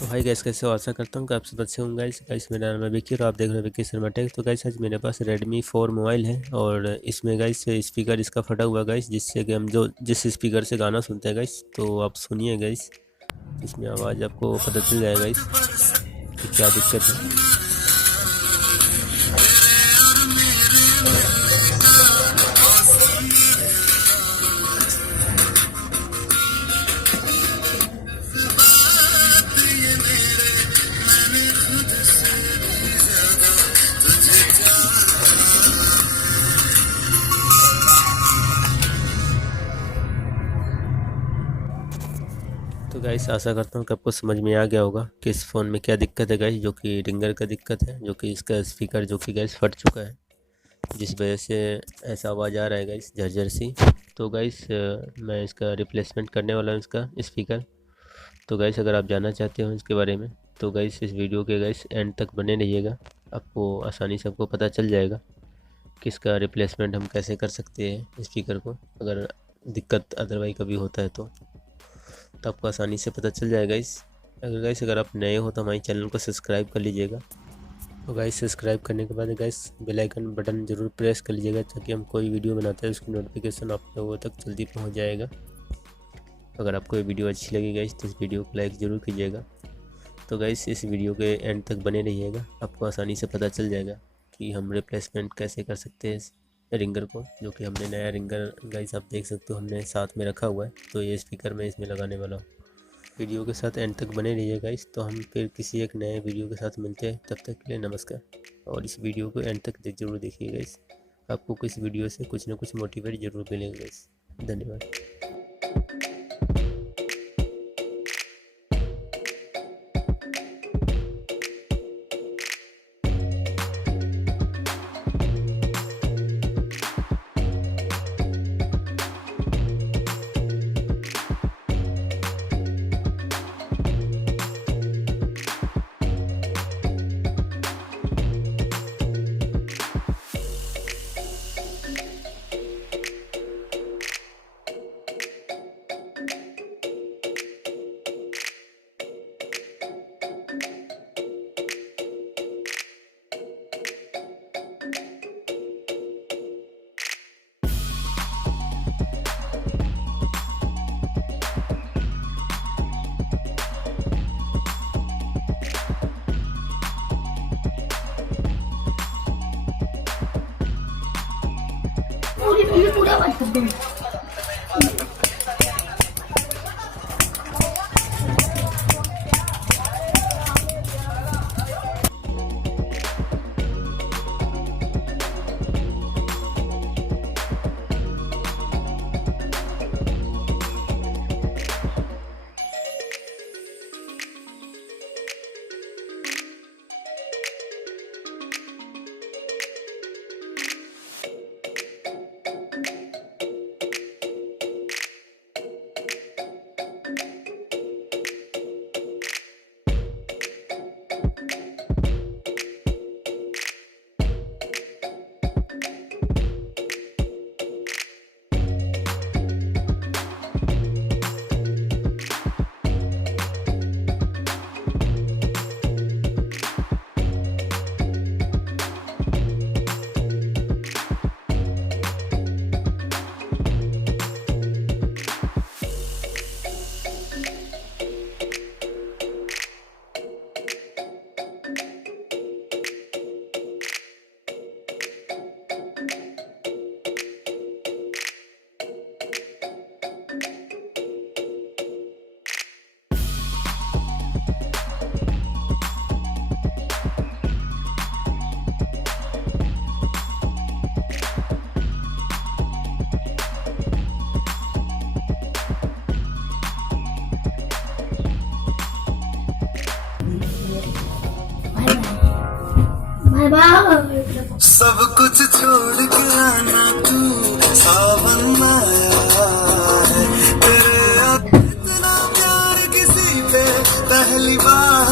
तो hi guys, कैसे हो? आशा करता हूँ कि आप सब अच्छे होंगे। गाइस मेरा नाम है विक्की और आप देख रहे हैं विक्की शर्मा टेक। तो गाइस आज मेरे पास रेडमी 4 मोबाइल है और इसमें गाइस स्पीकर इसका फटा हुआ गाइस, जिससे कि हम जो जिस स्पीकर से गाना सुनते हैं गाइस, तो आप सुनिए गाइस, इसमें आवाज़ आपको पता चल जाएगा गाइस कि क्या दिक्कत है। तो गाइस आशा करता हूँ कि आपको समझ में आ गया होगा कि इस फ़ोन में क्या दिक्कत है गाइस, जो कि रिंगर का दिक्कत है, जो कि इसका स्पीकर जो कि गाइस फट चुका है, जिस वजह से ऐसा आवाज़ आ रहा है गाइस, झरझर सी। तो गाइस मैं इसका रिप्लेसमेंट करने वाला हूँ इसका स्पीकर। तो गाइस अगर आप जानना चाहते हो इसके बारे में तो गाइस इस वीडियो के गाइस एंड तक बने रहिएगा, आपको आसानी से आपको पता चल जाएगा कि इसका रिप्लेसमेंट हम कैसे कर सकते हैं स्पीकर को, अगर दिक्कत अदरवाइज कभी होता है तो आपको आसानी से पता चल जाएगा। अगर आप नए हो तो हमारे चैनल को सब्सक्राइब कर लीजिएगा। तो गाइस सब्सक्राइब करने के बाद गाइस बेल आइकन बटन ज़रूर प्रेस कर लीजिएगा, ताकि हम कोई वीडियो बनाते हैं उसकी नोटिफिकेशन आप लोगों तक जल्दी पहुंच जाएगा। अगर आपको ये वीडियो अच्छी लगी गाइस तो इस वीडियो को लाइक ज़रूर कीजिएगा। तो गाइस इस वीडियो के एंड तक बने रहिएगा, आपको आसानी से पता चल जाएगा कि हम रिप्लेसमेंट कैसे कर सकते हैं इस रिंगर को, जो कि हमने नया रिंगर गाइस आप देख सकते हो हमने साथ में रखा हुआ है। तो ये स्पीकर मैं इसमें लगाने वाला हूँ। वीडियो के साथ एंड तक बने रहिए गाइस। तो हम फिर किसी एक नए वीडियो के साथ मिलते हैं, तब तक के लिए नमस्कार। और इस वीडियो को एंड तक जरूर देखिए गाइस, आपको इस वीडियो से कुछ ना कुछ मोटिवेट जरूर मिलेगा गाइस। धन्यवाद। पूरा मत कर दो। सब कुछ छोड़ के आना तू, सावन आया है तेरे, इतना प्यार किसी पे पहली बार